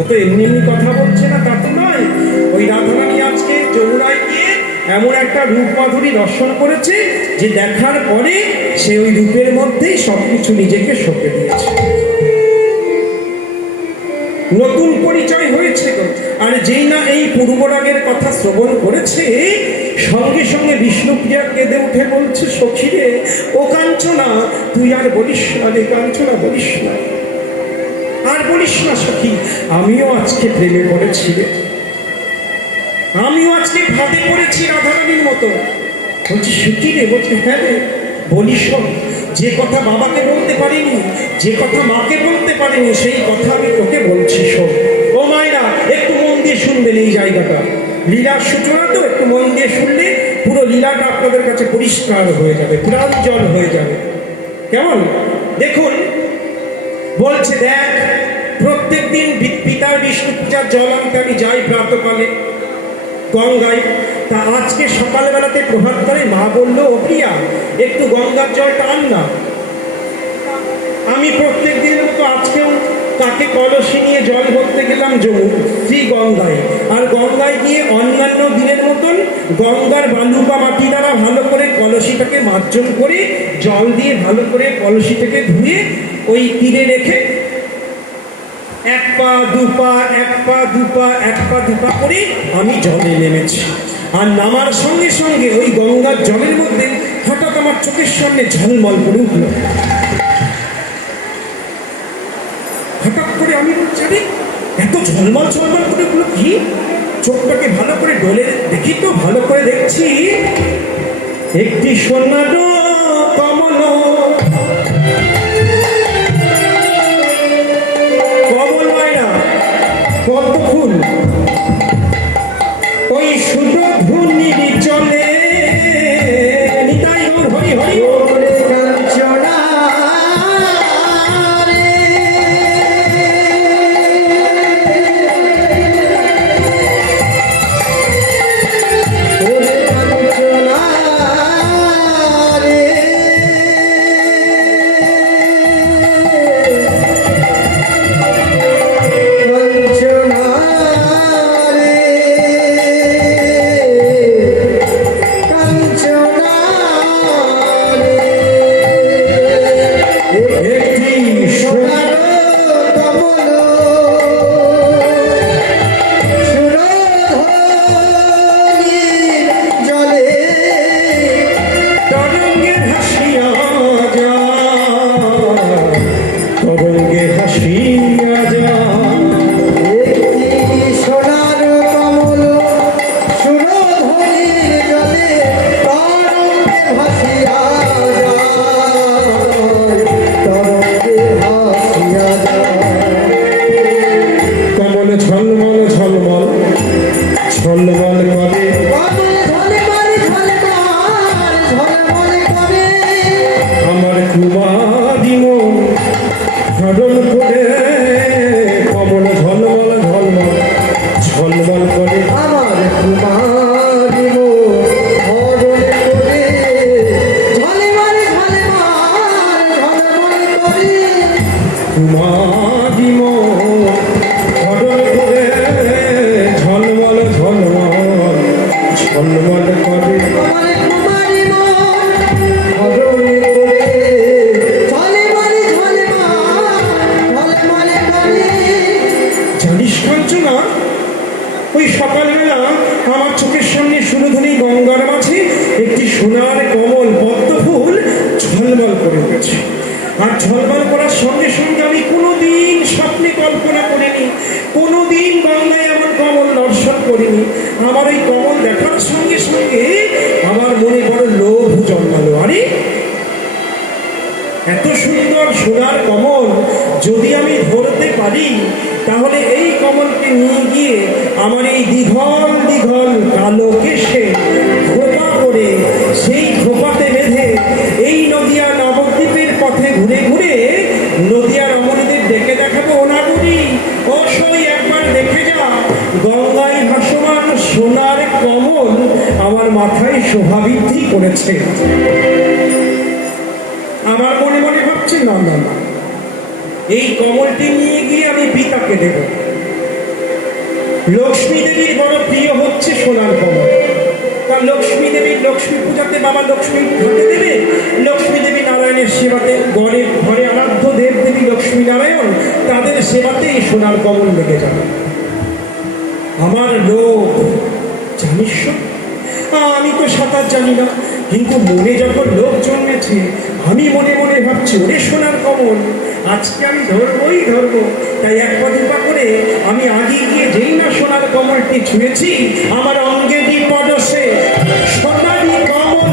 ও তো এমনি এমনি কথা বলছে না, তা তো নয়। ওই রাধারানী আজকে যমুনায় গিয়ে এমন একটা রূপ মাধুরী দর্শন করেছে যে দেখার পরে সে ওই রূপের মধ্যেই সবকিছু নিজেকে সঁপে দিয়েছে। নতুন পরিচয় হয়েছে তো। আর যেই না এই পূর্বরাগের কথা শ্রবণ করেছে, সঙ্গে সঙ্গে বিষ্ণুপ্রিয়া কেঁদে উঠে বলছে, সখী রে, ও কাঞ্চনা, তুই আর বলিস না রে কাঞ্চনা, বলিস না, আর বলিস না সখী, আমিও আজকে প্রেমে পড়েছি রে, আমিও আজকে ফাঁদে পড়েছি রাধারানীর মতো। বলছি সখী রে? বলছে হ্যাঁ রে, বলিস। যে কথা বাবাকে বলতে পারিনি, যে কথা মাকে বলতে পারিনি, সেই কথা আমি তোকে বলছি, শোন। ও মায়েরা, একটু মন দিয়ে শুনবেন এই জায়গাটা, লীলার সূচনা তো, একটু মন দিয়ে শুনলে পুরো লীলাটা আপনাদের কাছে পরিষ্কার হয়ে যাবে, প্রাঞ্জল হয়ে যাবে। কেমন? দেখুন, বলছে দেখ, প্রত্যেক দিন পিতার বিষ্ণু পূজার জল আনতে আমি যাই প্রাতকালে গঙ্গায়। তা আজকে সকালবেলাতে প্রভাত করে মা বললো, ও প্রিয়া, একটু গঙ্গার জলটা আন না। আমি প্রত্যেক দিনের মতো আজকেও তাকে কলসি নিয়ে জল ভরতে গেলাম শ্রী গঙ্গায়। আর গঙ্গায় গিয়ে অন্যান্য দিনের মতন গঙ্গার বালু বা মাটি দ্বারা ভালো করে কলসিটাকে মার্জন করে, জল দিয়ে ভালো করে কলসিটাকে ধুয়ে ওই তীরে রেখে এক পা দুপা, এক পা দুপা, এক পা দুপা করে আমি জলে নেমেছি। আর নামার সঙ্গে সঙ্গে ওই গঙ্গার জলের মধ্যে হঠাৎ আমার চোখের সামনে ঝলমল করে উঠল। হঠাৎ করে আমি বলছি, এত ঝলমল ঝলমল করে উঠলো কি? চোখটাকে ভালো করে ডলে দেখি, তো ভালো করে দেখছি একটি সোনার কমল, কমল মায়েরা পদ্ম ফুল, ওই সুরধুনির চলে নিতাই গৌর হরি হরি ওরে কাঞ্চনা রে, ওরে কাঞ্চনা রে, কাঞ্চনা রে, কাঞ্চনা রে, একটি সোনার কমল, সুরধুনির জলে তরঙ্গে ভাসিয়া যায়, তরঙ্গে ভাসিয়া যায়। একটি সোনার কমল, সুরধুনির জলে তরঙ্গে ভাসিয়া যায়, তরঙ্গে ভাসিয়া যায়। কমল ঝলমল ঝলমল ঝলমল করে, আমার কুমারী মন হরণ করে। কমল ঝলমল ঝলমল ঝলমল করে, আমার কুমারী মন হরণ করে, ঝলমল ঝলমল ঝলমল করে, কুমারী মন হরণ করে, ঝলমল ঝলমল ঝলমল করে, আমার কুমারী মন হরণ করে, ঝলমল ঝলমল ঝলমল করে। জানিস কাঞ্চনা, ওই সকালবেলা আমার চোখের সামনে সুরধুনী গঙ্গার মাঝে একটি সোনার কমল পদ্ম ফুল ঝলমল করে উঠেছে। আর ঝলমল করার সঙ্গে সঙ্গে আমি কোনোদিন স্বপ্নে কল্পনা করিনি, কোনোদিন গঙ্গায় এমন কমল দর্শন করিনি। আমার ওই কমল দেখার সঙ্গে সঙ্গে আমার মনে বড় লোভ জন্মালো। আরে এত সুন্দর সোনার কমল যদি আমি ধরতে পারি, তাহলে এই কমলকে নিয়ে গিয়ে আমার এই দীঘল দীঘল কালো কেশে খোপা করে, সেই খোপাতে বেঁধে এই নদিয়া নবদ্বীপের পথে ঘুরে ঘুরে নদিয়া রমণীদের ডেকে দেখাবো, ওনা বুড়ি ও সই একবার দেখে যা, গঙ্গায় ভাসমান সোনার কমল আমার মাথায় শোভাবৃদ্ধি করেছে। আমার মনে মনে ভাবছে, না না না, এই কমলটি নিয়ে গিয়ে আমি পিতাকে দেব। লক্ষ্মী দেবীর বড় প্রিয় হচ্ছে সোনার কমল। তা লক্ষ্মী দেবীর লক্ষ্মী পূজাতে বাবা লক্ষ্মী হাতে দেবে, লক্ষ্মী দেবী নারায়ণের সেবাতে ঘরে ঘরে আরাধ্য দেব দেবী লক্ষ্মী নারায়ণ, তাদের সেবাতে এই সোনার কমল লেগে যাবে। আমার লোক জানিস, আমি তো সাঁতার জানি না, কিন্তু মনে যখন লোক জন্মেছে আমি মনে মনে ভাবছি ওরে সোনার কমল আজকে আমি ধরবই ধরবো। তাই এক পা দুপা করে আমি আগে গিয়ে যেই না সোনার কমলটি ছুঁয়েছি, আমার অঙ্গে পদসে সোনারি কমল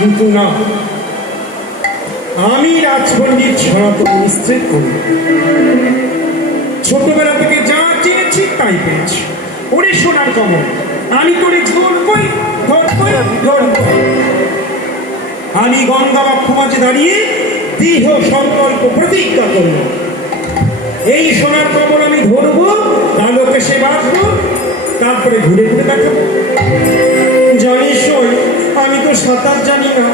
কিন্তু না, আমি রাজপণ্ডিত সনাতন মিশ্রের করি। ছোটবেলা থেকে যা চেয়েছি তাই পেয়েছি। ওরে সোনার কমল আমি তোরে ধরবই ধরবই ধরবই। আমি গঙ্গা বক্ষ মাঝে দাঁড়িয়ে দৃঢ় সংকল্প প্রতিজ্ঞা করব, এই সোনার কমল আমি ধরবো, কালোকে সে বাঁচবো, তারপরে ঘুরে ঘুরে দেখাবো। জানিস আমি তো সাঁতার জানি না,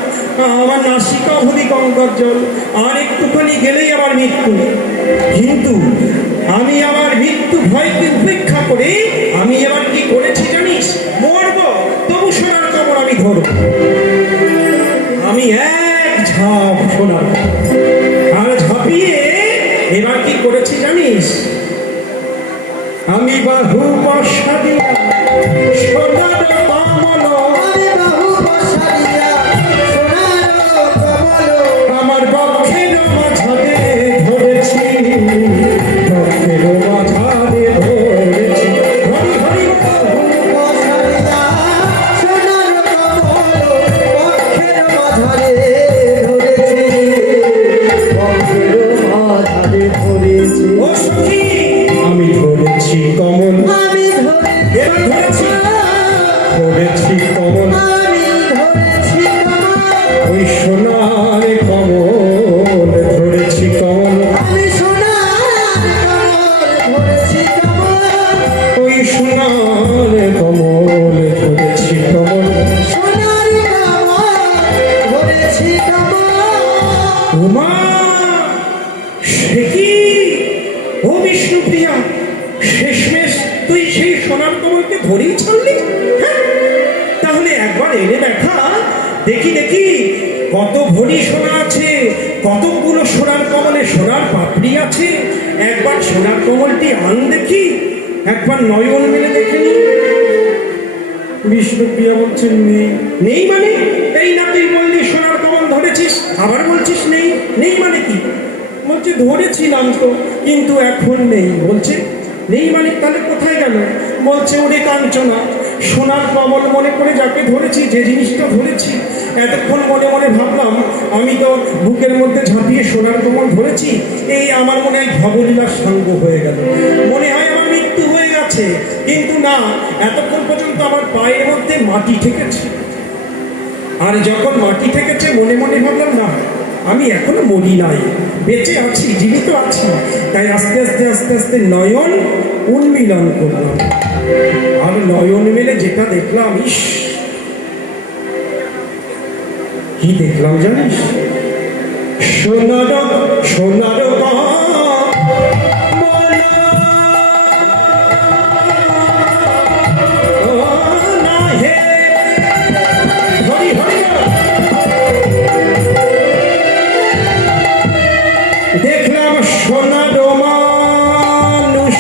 আমার নাসিকা অবধি গঙ্গার জল, আর একটুখানি গেলেই আমার মৃত্যু। কিন্তু আমি আমার মৃত্যু ভয়কে উপেক্ষা করে আমি এবার কি করেছি জানিস, মরবো তবু সোনার কমল আমি ধরবো। আমি এক ঝাঁপ সোনার আর ঝাঁপিয়ে এবার কি করেছি জানিস, আমি বাহু বর্ষা দিয়া সোনার কমল, আমার বক্ষের মাঝারে ধরেছি, বক্ষের মাঝারে ধরেছি। হরি হরি ও সখী, আমি ধরেছি কমল, এবার ধরেছি ধরেছি কমল, ওই সোনার কমল ধরেছি কমল, ওই সোনার কমল ধরেছি কমল। উমা সে কি, ও বিষ্ণুপ্রিয়া, শেষমেশ তুই সেই সোনার কমলকে ধরেই ছাড়লি? হ্যাঁ, তাহলে একবার এনে দেখা, দেখি দেখি কত ভরি সোনা আছে, কতগুলো সোনার কমলে সোনার পাপড়ি আছে। একবার সোনার কমলটি আন দেখি, একবার নয়ন মেলে দেখে নি। বিষ্ণুপ্রিয়া বলছেন নেই। নেই মানে? এই না তুই বললি সোনার কমল ধরেছিস, আবার বলছিস নেই। নেই মানে কি? বলছে ধরেছিলাম তো, কিন্তু এখন নেই। বলছে নেই মানে তাহলে কোথায় গেল? বলছে ওরে কাঞ্চনা, সোনার কমল মনে করে যাকে ধরেছি, যে জিনিসটা ধরেছি, এতক্ষণ মনে মনে ভাবলাম আমি তো বুকের মধ্যে ঝাঁপিয়ে সোনার কমল ধরেছি, এই আমার মনে হয় ভবলীলার সঙ্গ হয়ে গেল, মনে হয় আমার মৃত্যু হয়ে গেছে। কিন্তু না, এতক্ষণ পর্যন্ত আমার পায়ের মধ্যে মাটি ঠেকেছে, আর যখন মাটি ঠেকেছে মনে মনে ভাবলাম না, আমি এখনো মরি নাই, বেঁচে আছি, জীবিত আছি। তাই আস্তে আস্তে আস্তে আস্তে নয়ন উন্মিলন করলাম, আর নয়ন মেলে যেটা দেখলাম, ইস কি দেখলাম জানিস? সোনার সোনার দেখলাম সোনার মানুষ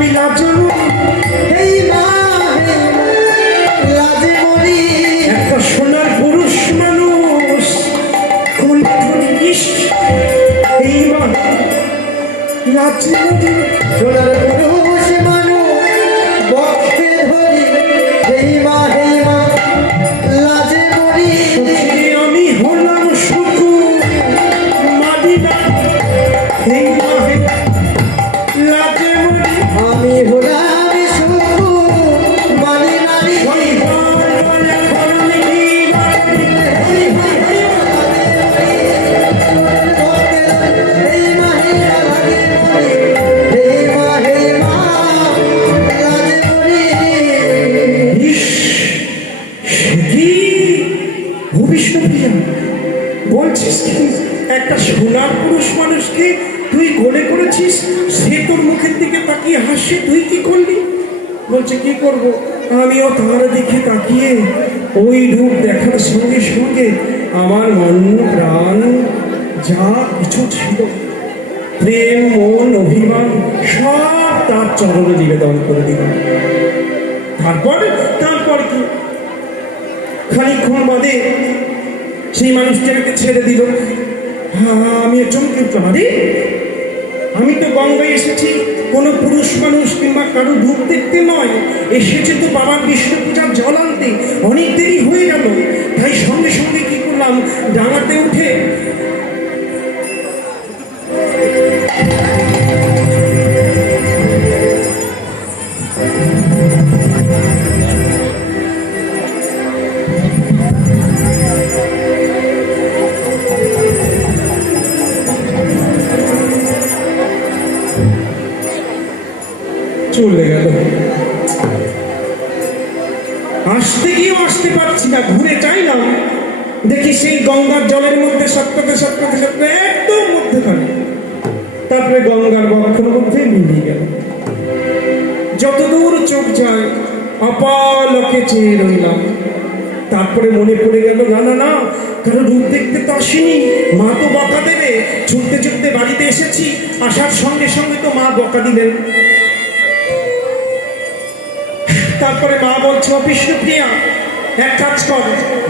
আমি লাজে মরি, এই মা লাজে মরি। একটা সোনার পুরুষ মানুষ কোন ধরিস, এই মা লাজে মরি। সোনার পুরুষ মানুষ বক্ষে ধরি, এই মা লাজে মরি। আমি হলাম শুকু মাদিনা, এই মা লাজে মরি। আমি হলাম শুধু মানি নারী। এই মাহিরা লাগে মরি, এই মা লাজে মরি। ইস, সে কি ভবিষ্যৎপ্রিয়া বলছিস কি? একটা সোনার পুরুষ মানুষকে তুই কোলে করেছিস, সে তোর মুখের দিকে তাকিয়ে হাসছে, তুই কি করলি? বলছে কি করব, আমিও তার দিকে তাকিয়ে ওই রূপ দেখার সঙ্গে সঙ্গে আমার মন প্রাণ যা কিছু ছিল, প্রেম মন অভিমান সব তার চরণে নিবেদন করে দিলাম। তারপর কি খানিকক্ষণ বাদে সেই মানুষটাকে ছেড়ে দিল। আমি চমকে উঠলাম, আরে আমি তো গঙ্গায় এসেছি কোনো পুরুষ মানুষ কিংবা কারো রূপ দেখতে নয়, এসেছে তো বাবার বিষ্ণু পূজার জল আনতে। অনেক দেরি হয়ে গেল, তাই সঙ্গে সঙ্গে কি করলাম, ডাঙাতে উঠে চলে গেল। আসতে গিয়েও আসতে পারছি না, ঘুরে চাইলাম, দেখি সেই গঙ্গার জলের মধ্যে সত্যতে একদম মধ্যখানে। তারপরে গঙ্গার বক্ষের মধ্যে মিলিয়ে গেল। যতদূর চোখ যায় অপালকে চেয়ে রইলাম। তারপরে মনে পড়ে গেল, না না না, কারো রূপ দেখতে তো আসিনি, মা তো বকা দেবে। ছুটতে ছুটতে বাড়িতে এসেছি, আসার সঙ্গে সঙ্গে তো মা বকা দিলেন। তারপরে মা বলছে, বিষ্ণুপ্রিয়া এক কাজ কর,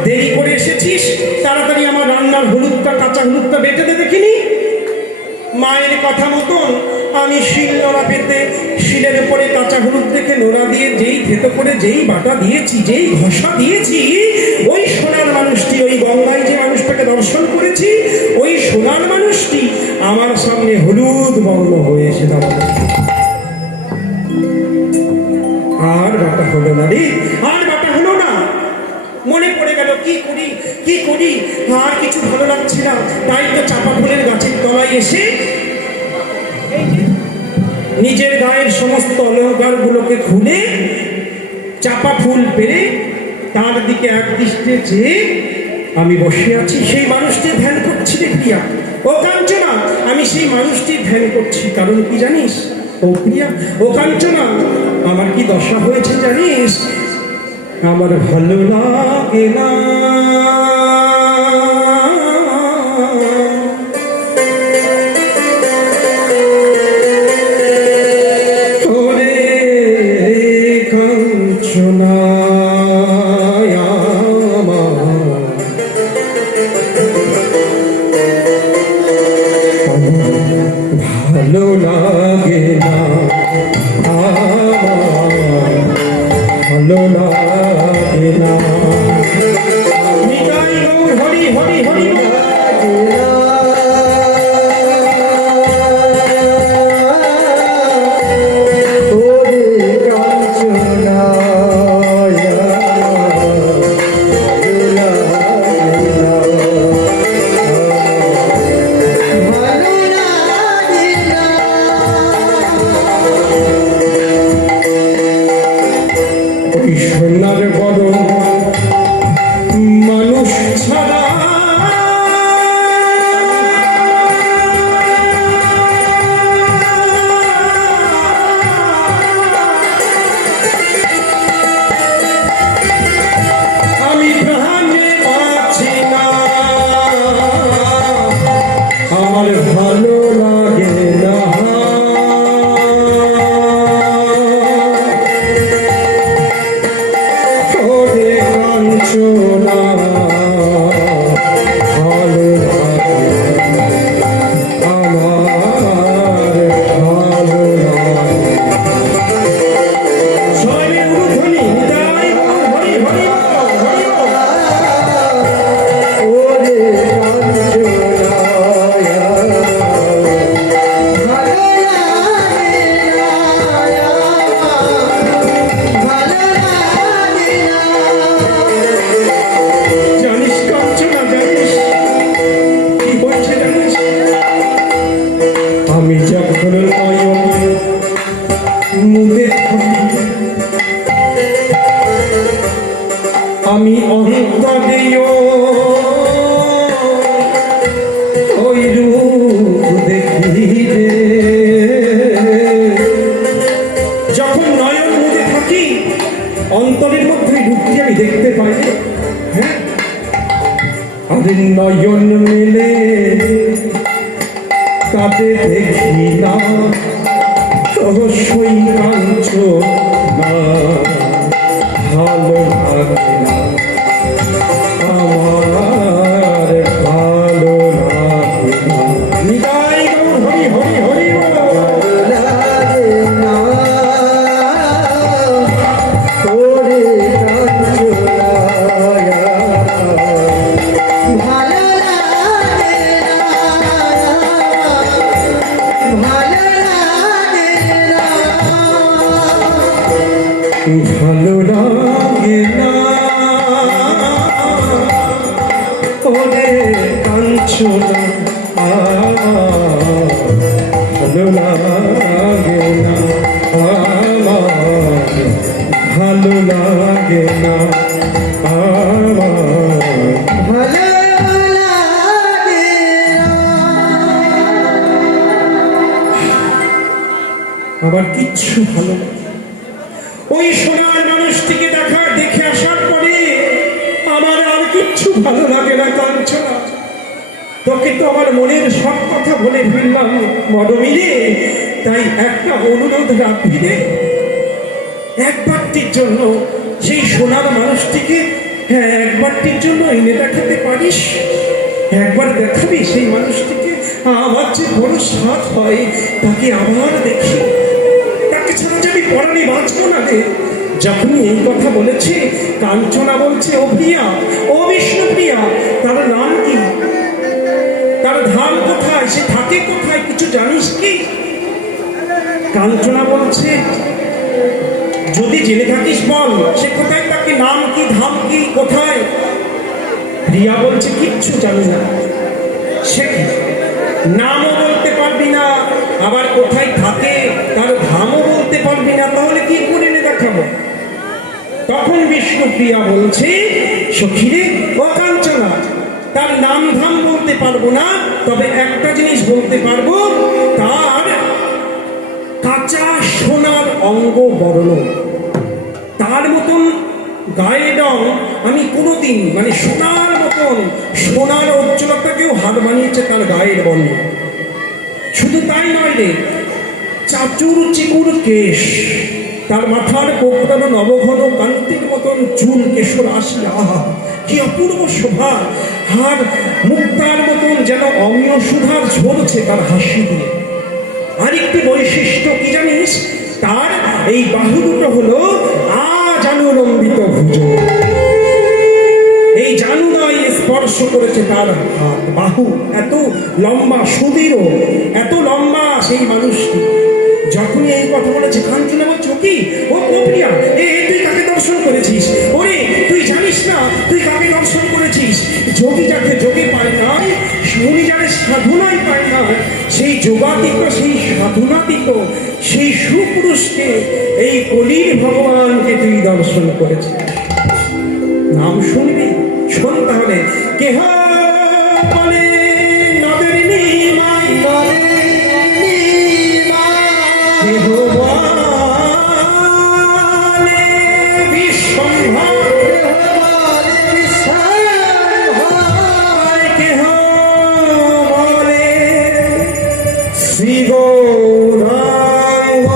দেরি করে এসেছিস, তাড়াতাড়ি আমার রান্নার হলুদটা, কাঁচা হলুদটা বেটে দে দেখিনি। মায়ের কথা মতন আমি শিল নোড়া পেতে শিলের উপরে কাঁচা হলুদ থেকে নোড়া দিয়ে যেই থেতো করে যেই বাটা দিয়েছি, যেই ঘষা দিয়েছি, ওই সোনার মানুষটি, ওই গঙ্গায় যে মানুষটাকে দর্শন করেছি, ওই সোনার মানুষটি আমার সামনে হলুদ বর্ণ হয়ে এসে দাঁড়ালো। আর বাটা হলো না রে, আর বাটা হলো না। মনে পড়ে গেল, কি করি, আর কিছু ভালো লাগছে না। তাই তো চাপা ফুলের গাছের তলায় এসে নিজের গায়ের সমস্ত অলঙ্কার গুলোকে খুলে চাপা ফুল পেরে তার দিকে এক দৃষ্টে চেয়ে আমি বসে আছি। সেই মানুষটি ধ্যান করছি রে প্রিয়া, ও কাঞ্চনা, আমি সেই মানুষটি ধ্যান করছি। কারণ কি জানিস ও প্রিয়া, ও কাঞ্চনা, আমার কি দশা হয়েছে জানিস? আমার ভালো লাগে না তোরে কাঞ্চনা, ভালো লাগে না, ভালো লাগে না। নিতাই গৌর মুদে থাকি আমি অন্তরেও ওই রূপ দেখি রে। যখন নয়ন মুদে থাকি অন্তরের মধ্যে ওই রূপটি আমি দেখতে পাই। হ্যাঁ, আরে নয়ন মেলে তাতে দেখি না অবশ্যই কাঞ্চনা ভালো লাগে না আমার ভালো লাগে না। নিতাই গৌর হরি হরি হরি বল। লাগে না তোরে কাঞ্চনা ভালো লাগে না ভালো লাগে না ভালো লাগে না ওরে কাঞ্চনা ভালো লাগে না আমার ভালো লাগে না আমার ভালো লাগে না আবার কিচ্ছু ভালো লাগে। ওই সোনার মানুষটিকে দেখে আসার পরে আমার আর কিচ্ছু ভালো লাগে না কাঞ্চনা। তোকে তো আমার মনের সব কথা বলে ফেললাম মরমিলে, তাই একটা অনুরোধ রাখবি রে, একবারটির জন্য সেই সোনার মানুষটিকে, হ্যাঁ একবারটির জন্য এনে দেখাতে পারিস? একবার দেখাবি সেই মানুষটিকে? আমার যে বড় সাথ হয় তাকে আবার দেখি, তাকে ছাড়া যে আমি পরাণে বাঁচবো না রে। যখনই এই কথা বলেছে কাঞ্চনা বলছে, ও প্রিয়া, ও বিষ্ণুপ্রিয়া, তার নাম কি, তার ধাম কোথায়, সে থাকে কোথায়, কিছু জানিস কি? কাঞ্চনা বলছে, যদি জেনে থাকিস বল, সে কোথায় থাকে, নাম কি, ধাম কি, কোথায়? প্রিয়া বলছে, কিচ্ছু জানি না। সে কি, নামও বলতে পারবি না, আবার কোথায় থাকে তার ধামও বলতে পারবি না, তাহলে কি করে এনে দেখাবো? তখন বিষ্ণুপ্রিয়া বলছে, সখীরে ও কাঞ্চনা, তার নাম ধাম বলতে পারবো না, তবে একটা জিনিস বলতে পারবো, তার কাঁচা সোনার অঙ্গ বর্ণ, তার মতন গায়ের রং আমি কোনোদিন, মানে সোনার মতন, সোনার উজ্জ্বলতাকেও হার মানিয়েছে তার গায়ের বর্ণ। শুধু তাই নয় রে, চাচুর চিকুর কেশ, তার মাথার কোকড়ানো নবঘন কান্তির মতন চুল, কেশর আসি, আহা কি অপূর্ব শোভা। আর মুক্তার মতন যেন অমীয় সুধার ঝরছে তার হাসি দিয়ে। আরেকটি বৈশিষ্ট্য কি জানিস, তার এই বাহু দুটো হলো আজানুলম্বিত ভুজ, এই জানুদায় স্পর্শ করেছে তার হাত, বাহু এত লম্বা, সুদৃঢ়, এত লম্বা সেই মানুষটি। যখনই এই কথা বলেছে কাঞ্চনা বলছো, কি ও প্রিয়া, তুই কাকে দর্শন করেছিস? ওরে তুই জানিস না তুই কাকে দর্শন করেছিস? যোগী যাকে যোগে পায় নাই, শুনি যারে সাধনায় পায় না, সেই যোগাতীত, সেই সাধনাতীত, সেই সুপুরুষকে, এই কলির ভগবানকে তুই দর্শন করেছিস। নাম শুনবি? শোন তাহলে। কেহ বলে নদের নিমাই, কেহ বলে বিশ্বম্ভর, কেহ বলে শ্রী গৌরাঙ্গ।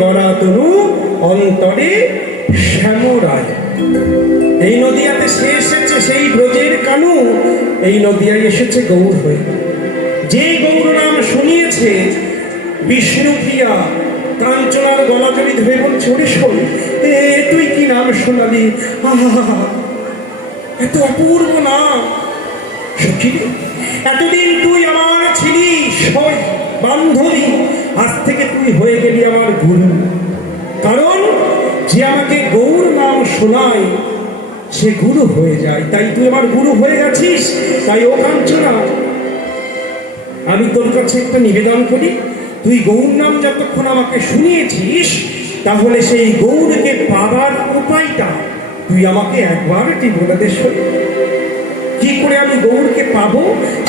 গড়া তনু অন্তরে শ্যামরায়। এই নদিয়াতে সে এসেছে সেই ব্রজের কানু, এই নদিয়ায় এসেছে গৌর হয়ে। যে গৌর নাম শুনিয়েছে বিষ্ণুপ্রিয়া কাঞ্চনার গলা জড়ি ধরে বলছে, ওরে শোন, তুই কি নাম শোনালি, আহা এত অপূর্ব নাম। সখী রে, এতদিন তুই আমার ছিলি বান্ধবী, আজ থেকে তুই হয়ে গেলি আমার গুরু। কারণ যে আমাকে গৌর নাম শোনায় সে গুরু হয়ে যায়, তাই তুই আমার গুরু হয়ে গেছিস। তাই ও কাঞ্চনা, আমি তোর কাছে একটা নিবেদন করি, তুই গৌর নাম যতক্ষণ আমাকে শুনিয়েছিস, তাহলে সেই গৌরকে পাবার উপায়টা তুই আমাকে একবার তুই বলে দে। কি করে আমি গৌরকে পাবো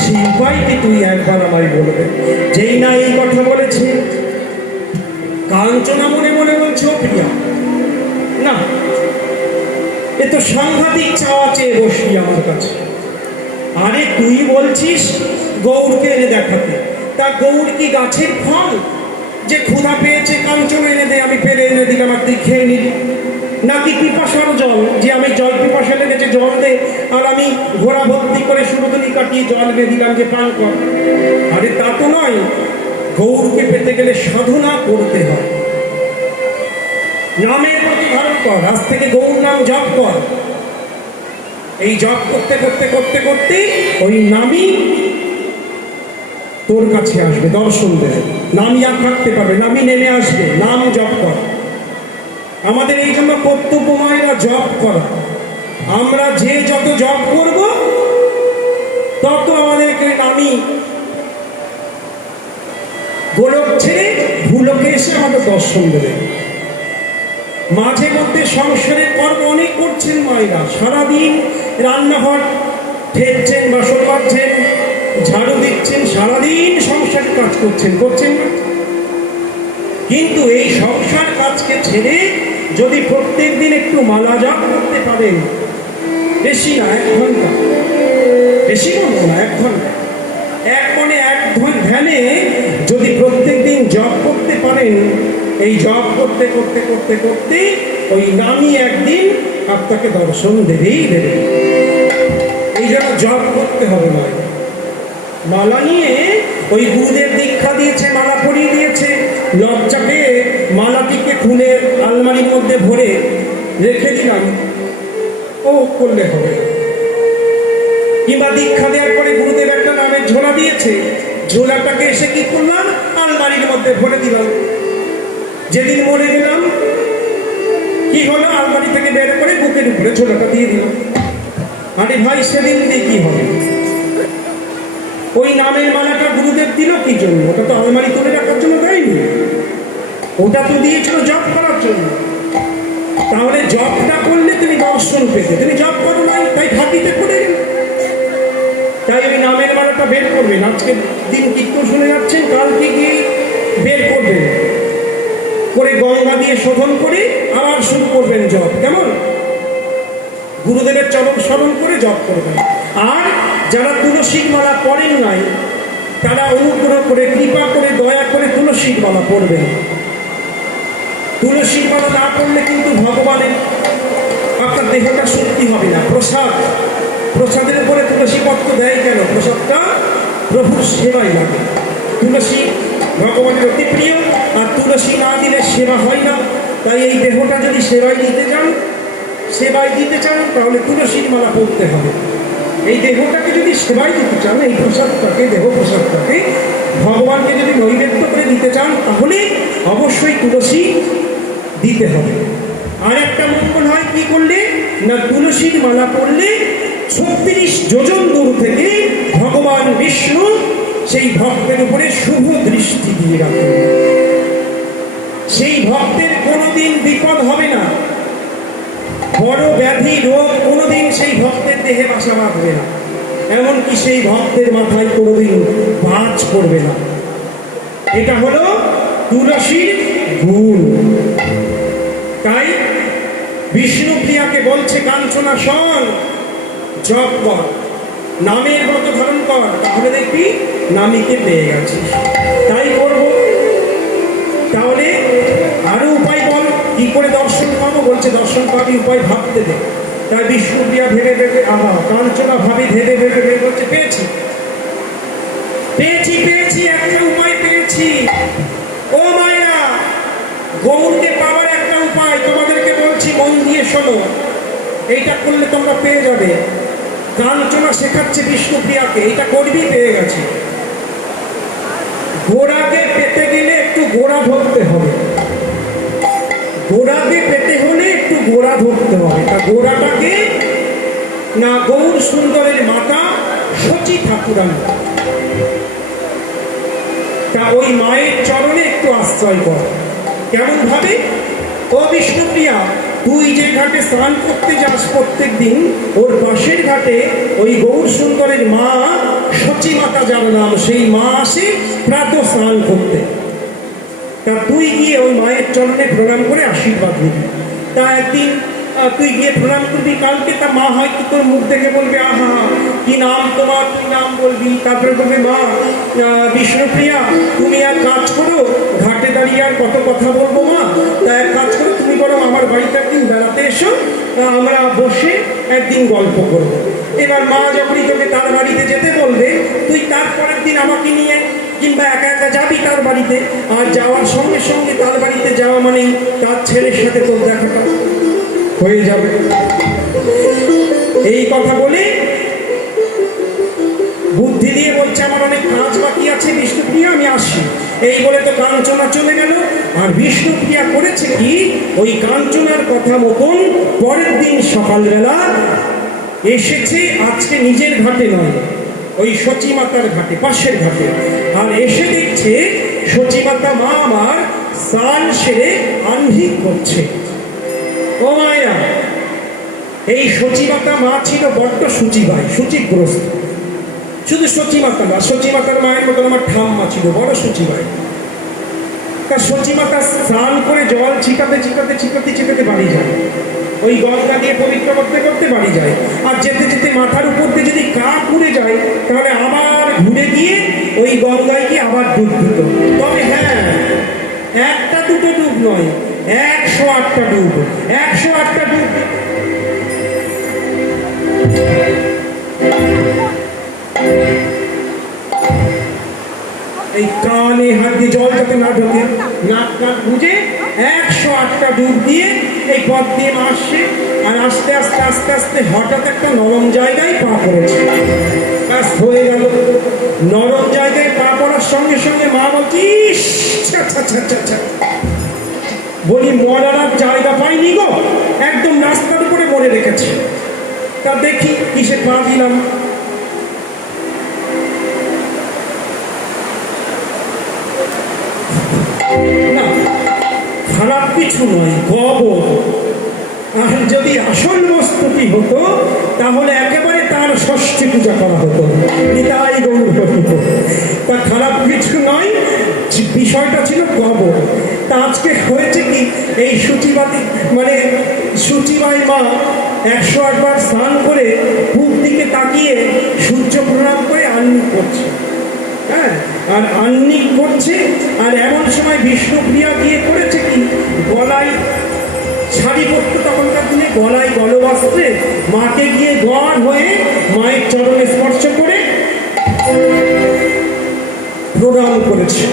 সেই উপায়টি তুই একবার আমায় বলে দে। যেই না এই কথা বলেছে, কাঞ্চনা মনে মনে বলছে, ও প্রিয়া, না এ তো সাংঘাতিক চাওয়া চেয়ে বসবি আমার কাছে। আরে তুই বলছিস গৌরকে এনে দেখাতে, তা গৌর কি গাছের ফল যে ক্ষুধা পেয়েছে কাঞ্চন এনে দে, আমি পেরে এনে দিলাম আর তুই খেয়ে নিলি? নাকি পিপাসার জল, যে আমি জল পিপাসা লেগেছে জল দে, আর আমি ঘোড়া ভর্তি করে সুরধনি কাটিয়ে জল এনে দিলাম যে পান কর? আরে তা তো নয়, গৌরকে পেতে গেলে সাধনা করতে হয়। নামের প্রতি ধারণ কর, আজ থেকে গৌর নাম জপ কর। এই জপ করতে করতে করতে করতে ওই নামই তোর কাছে আসবে, দর্শন দেবে। নামই আর থাকতে পারবে, নামই নেমে আসবে। নাম জপ কর। আমাদের এই জন্য কর্তব্য মায়েরা জপ করা। আমরা যে যত জপ করব তত আমাদেরকে নামই গোলক ছেড়ে ভুলকে এসে আমাদের দর্শন দেবে। মাঝে মধ্যে সংসারের কর্ম অনেক করছেন মায়েরা, সারাদিন রান্নাঘর ঠেকছেন, বাসন মাজছেন, ঝাড়ু দিচ্ছেন, সারাদিন সংসারের কাজ করছেন না? কিন্তু এই সংসার কাজকে ছেড়ে যদি প্রত্যেক দিন একটু মালা জপ করতে পারেন, বেশি না 1 ঘন্টা, বেশি বলবো না 1 ঘন্টা, এক মনে এক ধ্যানে যদি প্রত্যেক দিন জপ করতে পারেন, এই জপ করতে করতে করতে করতে ওই নামই একদিন আপনাকে দর্শন দেবেই দেবে। এই জন্য জপ করতে হবে নয়। মালা নিয়ে ওই গুরুদেব দীক্ষা দিয়েছে, মালা পরিয়ে দিয়েছে, লজ্জা পেয়ে মালাটিকে খুলে আলমারির মধ্যে ভরে রেখে দিলাম, ও করলে হবে। কিংবা দীক্ষা দেওয়ার পরে গুরুদেব একটা নামের ঝোলা দিয়েছে, ঝোলাটাকে এসে কি করলাম, আলমারির মধ্যে ভরে দিলাম। যেদিন মরে গেলাম কি হলো, আলমারি থেকে বের করে বুকের উপরে ঝোলাটা দিয়ে দিলাম। আরে ভাই, সেদিন দিয়ে কি হবে? ওই নামের মালাটা গুরুদেব দিল কি জন্য? ওটা তো আলমারি তুলে রাখার জন্য দেয়নি, ওটা তো দিয়েছিল জপ করার জন্য। তাহলে জপটা করলে তুমি দর্শন পেতে, তুমি জপ করো নাই, তাই ঘাটিতে পড়ে গেল। তাই ওই নামের মালাটা বের করবেন। আজকের দিন কীর্তন শুনে যাচ্ছেন, কালকে গিয়ে বের করবেন, করে গঙ্গা দিয়ে শোধন করে আবার শুরু করবেন জপ। কেমন? গুরুদেবের চরণ স্মরণ করে জপ করবেন। আর যারা তুলসীর মালা পড়েন নাই, তারা অনুগ্রহ করে, কৃপা করে, দয়া করে তুলসীর মালা পড়বেন। তুলসীর মালা না পড়লে কিন্তু ভগবানের আপনার দেহটা শুদ্ধি হবে না। প্রসাদের উপরে তুলসী পত্র দেয় কেন? প্রসাদটা প্রভুর সেবাই লাগে। তুলসী ভগবানের অতি প্রিয়, আর তুলসী না দিলে সেবা হয় না। তাই এই দেহটা যদি সেবায় দিতে চান তাহলে তুলসীর মালা পড়তে হবে। এই দেহটাকে যদি সেবায় দিতে চান, এই প্রসাদটাকে, দেহ প্রসাদটাকে ভগবানকে যদি নৈবেদ্য করে দিতে চান, তাহলে অবশ্যই তুলসী দিতে হবে। আর একটা মঙ্গল হয় কি করলে না, তুলসীর মালা পড়লে 36 যোজন দূর থেকে ভগবান বিষ্ণু সেই ভক্তের উপরে শুভ দৃষ্টি দিয়ে রাখেন। সেই ভক্তের কোনোদিন বিপদ হবে না, বড় ব্যাধি রোগ কোনোদিন সেই ভক্তের দেহে বাসা বাঁধবে না, এমনকি সেই ভক্তের মাথায় কোনোদিন বাজ পড়বে না। এটা হলো তুলসীর গুণ। তাই বিষ্ণুপ্রিয়াকে বলছে, কাঞ্চনা শোন, জপ কর, নামের ব্রত ধারণ কর, তাহলে দেখবি নামীকে পেয়ে গেছিস। তাই করব। তাহলে আর করে দর্শন পাবো? বলছে দর্শন পাবি উপায় ভাবতে দে। তাই বিষ্ণুপ্রিয়া ভেবে ভেবে আহা কাঞ্চনা ভাবি ভেবে ভেবে ভেবে বলছে পেয়েছি পেয়েছি পেয়েছি, একটা উপায় পেয়েছি। ও মায়া, গৌরকে পাওয়ার একটা উপায় তোমাদেরকে বলছি, মন দিয়ে শোনো। এইটা করলে তোমরা পেয়ে যাবে। কাঞ্চনা শেখাচ্ছে বিষ্ণুপ্রিয়াকে, এইটা করবি, পেয়ে গেছে। গোড়াকে পেতে গেলে একটু গোড়া ধরতে হবে। গোড়াকে পেতে হলে একটু গোড়া ধরতে হবে। তা গোড়াটাকে না গৌর সুন্দরের মাতা সচি ঠাকুরানী, তা ওই মায়ের চরণে একটু আশ্রয় কর। কেমন ভাবে? ও বিষ্ণুপ্রিয়া, তুই যে ঘাটে স্নান করতে যাস প্রত্যেক দিন, ওর পাশের ঘাটে ওই গৌর সুন্দরের মা সচি মাতা, যার নাম, সেই মা আসে প্রাত স্নান করতে। তা তুই গিয়ে ওই মায়ের চরণে প্রণাম করে আশীর্বাদ নিবি। তা একদিন তুই গিয়ে প্রণাম করবি, কালকে তা মা হয়তো তোর মুখ দেখে বলবে আহা কি নাম তোমার, তুই নাম বলবি, তারপরে বলবে মা বিষ্ণুপ্রিয়া তুমি এক কাজ করো, ঘাটে দাঁড়িয়ে আর কত কথা বলবো মা, তা এক কাজ করো তুমি বরং আমার বাড়িতে একদিন বেড়াতে এসো, আমরা বসে একদিন গল্প করবো। এবার মা যখনই তোকে তার বাড়িতে যেতে বলবে, তুই তারপরের দিন আমাকে নিয়ে কিংবা একা একা যাবি তার বাড়িতে। আর যাওয়ার সঙ্গে সঙ্গে তার বাড়িতে যাওয়া মানেই তার ছেলের সাথে তোর দেখাটা হয়ে যাবে। এই কথা বলে বুদ্ধি দিয়ে বলছে আমার অনেক কাজ বাকি আছে বিষ্ণুপ্রিয়া, আমি আসি। এই বলে তো কাঞ্চনা চলে গেল। আর বিষ্ণুপ্রিয়া করেছে কি, ওই কাঞ্চনার কথা মতন পরের দিন সকালবেলা এসেছে। আজকে নিজের ঘাটে নয়, ওই সচিমাতার ঘাটে, পাশের ঘাটে। আর এসে দেখছে সচিমাতা মা আমার স্নান সেরে আহ্নিক করছে। ও মায়া, এই সচিমাতা মা ছিল বড্ড শুচিবাই, শুচিগ্রস্ত। শুধু সচিমাতা না, সচিমাতার মায়ের মতন আমার ঠাম্মা ছিল বড় শুচিবাই। তা সচিমাতা স্নান করে জল ছিটাতে ছিটাতে ছিটাতে ছিটাতে বাড়ি যায়, ওই গঙ্গা দিয়ে পবিত্র করতে করতে বাড়ি যায়। আর যেতে যেতে মাথার উপর দিয়ে যদি কাক উড়ে যায়, তাহলে আবার ঘুরে গিয়ে ওই গঙ্গায় গিয়ে আবার ডুব দিত। তবে হ্যাঁ, একটা দুটো ডুব নয়, 108টা ডুব, 108টা ডুব। এই কানে হাত দিয়ে জল যাতে না ঢোকে, নাক কান বুঝে 108টা ডুব দিয়ে এই পথ দিয়ে আসছে। আর আস্তে আস্তে আস্তে আস্তে হঠাৎ একটা নরম জায়গায় পা পড়েছে। ব্যাস হয়ে গেল। নরম জায়গায় পা পড়ার সঙ্গে সঙ্গে মা বলছিস বলি মরার আর জায়গা পাইনি গো, একদম রাস্তার উপরে মরে রেখেছে। তা দেখি কিসে পা দিলাম। না, খারাপ কিছু নয়, গবর। আর যদি আসল বস্তুটি হতো তাহলে একেবারে তার ষষ্ঠী পূজা করা হতো। নিতাই গৌর হতো। তা খারাপ কিছু নয়, বিষয়টা ছিল গবর। তা আজকে হয়েছে কি, এই সূচিবাদী মানে সূচিবাই মা 108 বার স্নান করে পূব দিকে তাকিয়ে সূর্য প্রণাম করে আহ্নিক করছে। হ্যাঁ, আর আহ্নিক করছে। আর এমন সময় বিষ্ণুপ্রিয়া গিয়ে করেছে কি, গলায় শাড়ি পরতো তখনকার দিনে, গলায় গলবস্ত্রে মাকে গিয়ে গড় হয়ে মায়ের চরণে স্পর্শ করে প্রণাম করেছে।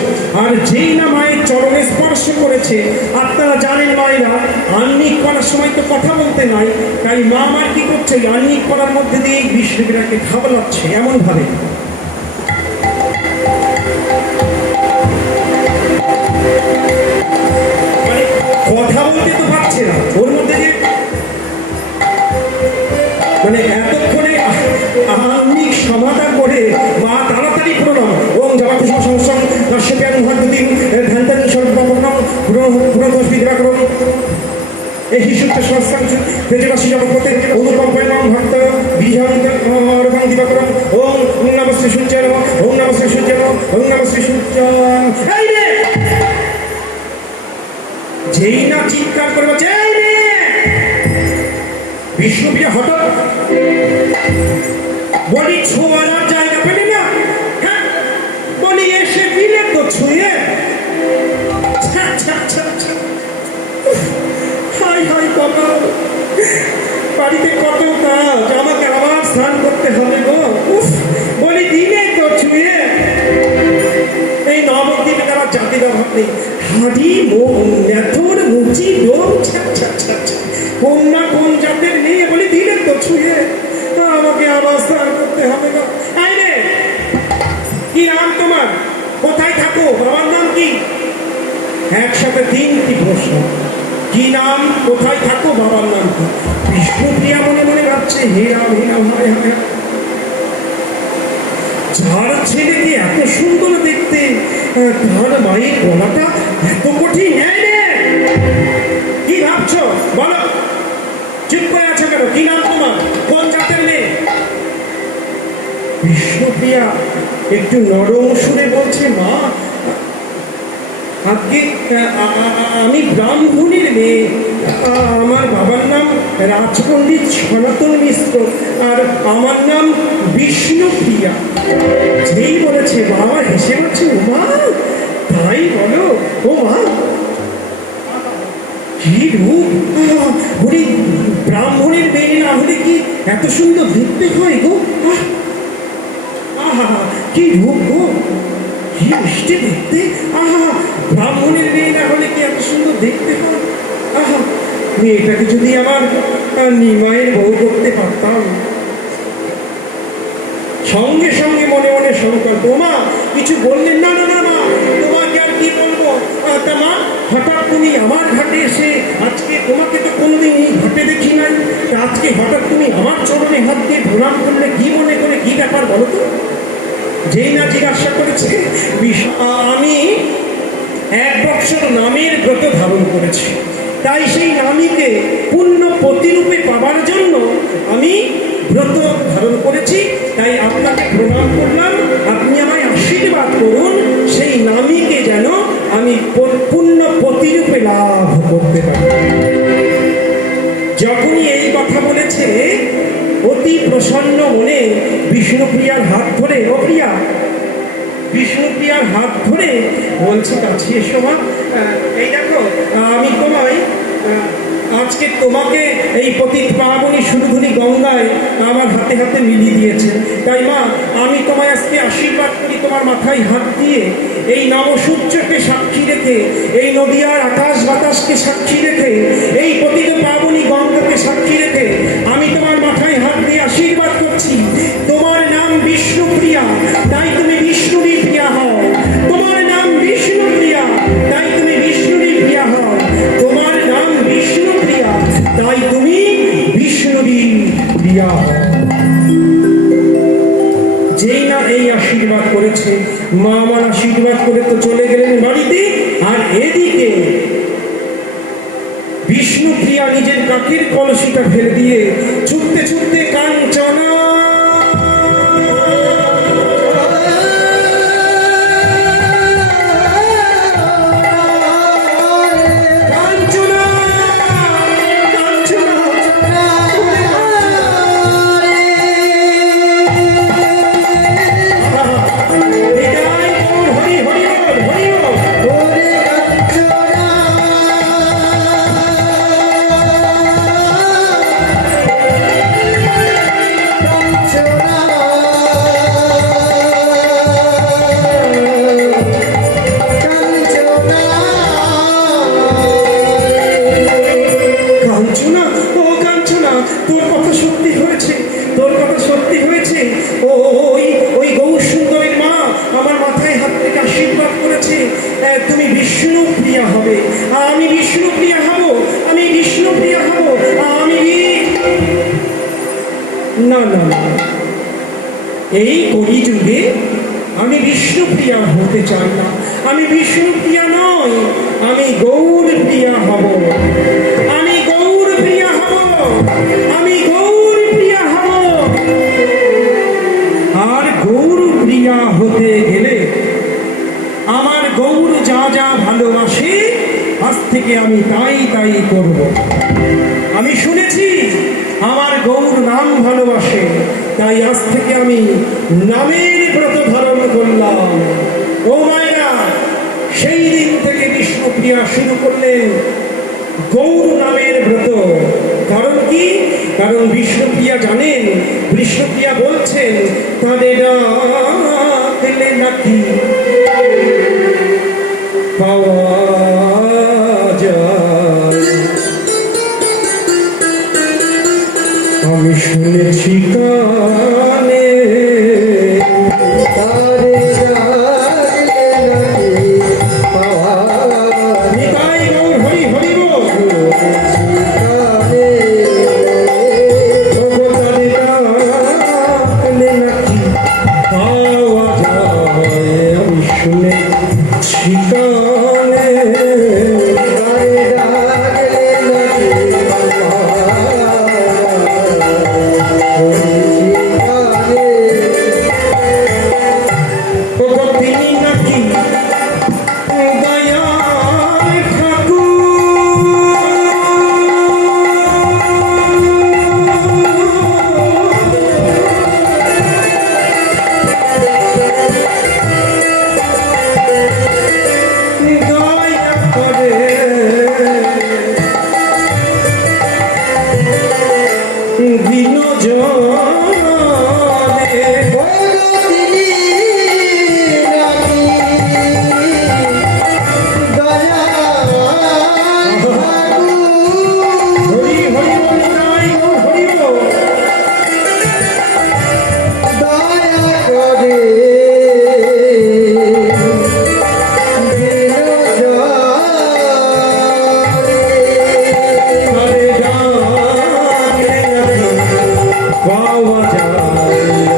আর যেই না মায়ের চরণে স্পর্শ করেছে, আপনারা জানেন মায়েরা আহ্নিক করার সময় তো কথা বলতে নাই, তাই মা আমার কি করছে, আহ্নিক করার মধ্যে দিয়ে বিষ্ণুপ্রিয়াকে খাওয়াচ্ছে এমন ভাবে। মানে কথা বলতে তো পারছে না, ওর মধ্যে যে মানে এতক্ষণে আহ্নিক সমাধা করে মা তাড়াতাড়ি প্রণাম ওম জগৎ সংসং দর্শকের মহাদ্দিন ধ্যান সর্বপ্রণাম পুরোদোষ বিদ্রাকরণ এই শিশুত্ব সংস্কার তেজবাসী জগৎপতে অনুকম্পায়নং ভক্ত বিহারং দিবাকরণ ওম নমঃ শ্রী সূর্যায় নমঃ ওম নমঃ শ্রী সূর্যায় নমঃ ওম নমঃ শ্রী সূর্যায়। এই রে, যেই না চিৎকার করবে এই রে, বিষ্ণুপ্রিয়া হঠাৎ বলি ছোঁয়ার জায়গা পেলে না। হ্যাঁ, বলি এসে দিলে তো ছুঁয়ে বাড়িতে কত কাজ, আমাকে আবার স্নান করতে হবে গো। উফ, বলি দিনে তো ছুঁয়ে এই নবদ্বীপে তারা জাতির অভাব নেই। হাড়ি মেথর মুচি ডোম কোন না কোন জাতের নেই, বলি দিলে তো ছুঁয়ে আমাকে আবার স্নান করতে হবে গো। এই রে, কি নাম তোমার? কোথায় থাকো? বাবার নাম কি? একসাথে 3টি প্রশ্ন। কি নাম, কোথায় থাকো, বাবার নাম কি? বিষ্ণুপ্রিয়া মনে মনে ভাবছে, হে রাম হে রাম, হায় হায়। যার ছেলেকে এত সুন্দর দেখতে, তার মায়ের গলাটা এত কঠিন। কি ভাবছো বলো? চুপ করে আছো কেন? কি নাম তোমার? কোন জাতের মেয়ে? বিষ্ণুপ্রিয়া একটু নরম সুরে বলছে, মা আজকে আমি ব্রাহ্মণের মেয়ে। আমার বাবার নাম রাজপণ্ডিত সনাতন মিশ্র, আর আমার নাম বিষ্ণুপ্রিয়া। যেই বলেছে বাবা হেসে বলছে, ও মা তাই বলো? ও মা কি রূপ! ওরে ব্রাহ্মণের মেয়ে না হলে কি এত সুন্দর দেখতে হয় গো? আহা কি রূপ গো, কি মিষ্টি দেখতে! আহা, ব্রাহ্মণের মেয়ে না হলে কি এত সুন্দর দেখতে হয়? আহা, মেয়েটাকে যদি আমার নিমায়ের বউ করতে পারতাম। সঙ্গে সঙ্গে মনে মনে সংকল্প। মা কিছু বললেন না? না না না, তোমাকে আর কি বলবো। তা মা, হঠাৎ তুমি আমার ঘাটে এসে, আজকে তোমাকে তো কোনোদিন এই ঘাটে দেখি নাই, তা আজকে হঠাৎ তুমি আমার চরণে হাত দিয়ে প্রণাম করলে, কি মনে করে, কি ব্যাপার বলো তো? যেই না জিজ্ঞাসা করেছে, আমি 1 বৎসর নামের ব্রত ধারণ করেছি, তাই সেই নামীকে পূর্ণ প্রতিরূপে পাবার জন্য আমি ব্রত ধারণ করেছি, তাই আপনাকে প্রণাম করলাম। আপনি আমায় আশীর্বাদ করুন, সেই নামীকে যেন আমি পূর্ণ প্রতিরূপে লাভ করতে পারি। যখনই এই কথা বলেছে, অতি প্রসন্ন মনে বিষ্ণুপ্রিয়ার হাত ধরে, ও প্রিয়া, বিষ্ণুপ্রিয়ার হাত ধরে বলছে, কাছে এসো মা। এই দেখো, আমি তোমায় আজকে তোমাকে এই পতিত পাবনী সুরধুনী গঙ্গায় আমার হাতে হাতে মিলিয়ে দিয়েছে। তাই মা, আমি তোমায় আজকে আশীর্বাদ করি, তোমার মাথায় হাত দিয়ে, এই নবসূর্যকে সাক্ষী রেখে, এই নদিয়ার আকাশ বাতাসকে সাক্ষী রেখে, এই পতিত পাবনী গঙ্গাকে সাক্ষী রেখে আমি তোমার মাথায় হাত দিয়ে আশীর্বাদ করছি, তোমার নাম বিষ্ণুপ্রিয়া, তাই তুমি বিষ্ণুরই প্রিয়া হও। তোমার নাম বিষ্ণুপ্রিয়া, তাই তুমি বিষ্ণুরই প্রিয়া হও। তোমার নাম বিষ্ণুপ্রিয়া, তাই তুমি বিষ্ণুরই প্রিয়া হও। যেই না এই আশীর্বাদ করেছে, মা আমার আশীর্বাদ করে তো চলে গেলেন বাড়িতে। আর এদিকে বিষ্ণুপ্রিয়া নিজের কাকির কলসিটা ফেলে দিয়ে ছুটতে ছুটতে কাঞ্চনা এই কলিযুগে আমি বিষ্ণুপ্রিয়া হতে চাই না। আমি বিষ্ণুপ্রিয়া নই, আমি গৌরপ্রিয়া হব। আমি গৌরপ্রিয়া হব, আমি গৌরপ্রিয়া হব। আর গৌরপ্রিয়া হতে গেলে আমার গৌর যা যা ভালোবাসে, আজ থেকে আমি তাই তাই করব। আমি শুনেছি আমার গৌর নাম ভালোবাসে, তাই আজ থেকে আমি নামের ব্রত ধারণ করলাম। ও মায়েরা, সেই দিন থেকে বিষ্ণুপ্রিয়া শুরু করলেন গৌর নামের ব্রত। কারণ কি? কারণ বিষ্ণুপ্রিয়া জানেন, বিষ্ণুপ্রিয়া বলছেন তাদের ডাকলে নাকি পাওয়া যায়। আমি শুনেছি কানে তারে ডাকলে নাকি পাওয়া নিতাই গৌর হরি হরি বল। কানে তাদের ডাকলে নাকি পাওয়া যায়। আমি শুনেছি কানে তারে ডাকলে নাকি পাওয়া শুনেছি কানে তিনি নাকি দয়াল ঠাকুর দয়া করে দিন জনে তিনি নাকি দয়াল ঠাকুর হরি হরি বল নিতাই গৌর হরি বল। দয়া করে দিন আরে ডাকলে নাকি পাওয়া যায়।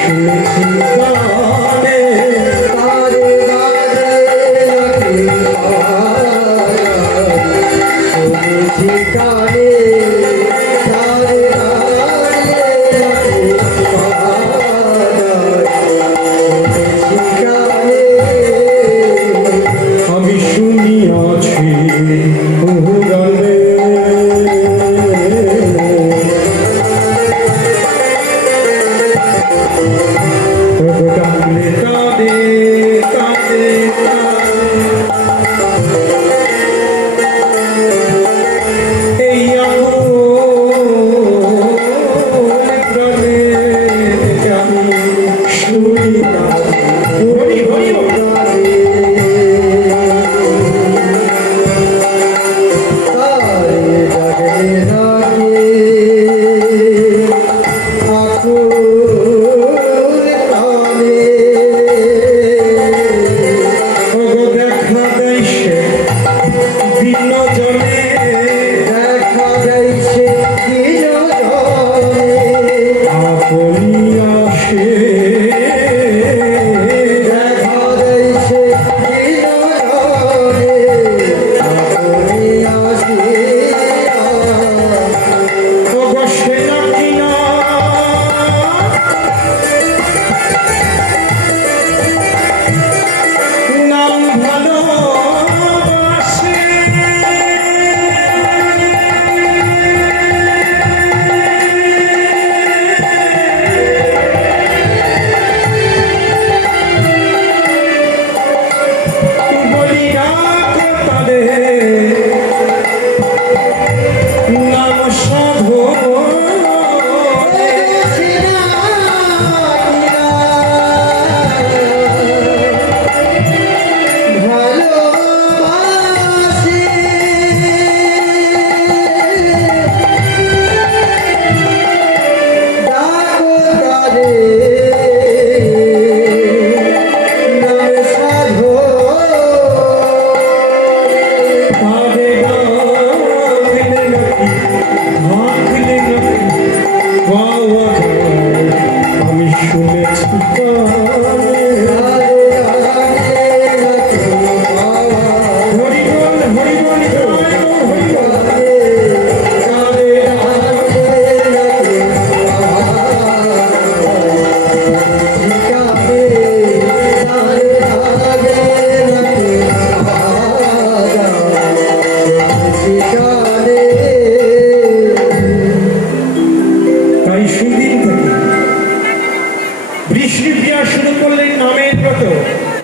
শুনেছি কানে তারে ডাকলে নাকি শুনেছি কানে তারে ডাকলে নাকি শুনেছি কানে আমি শুনিয়াছি পুরাণে প্রভু ডাকলে কাঁদে কাঁদে এই প্রাণে আমি শুনিয়াছি হরি হরি বল। তারে ডাকলে নাকি ঠাকুর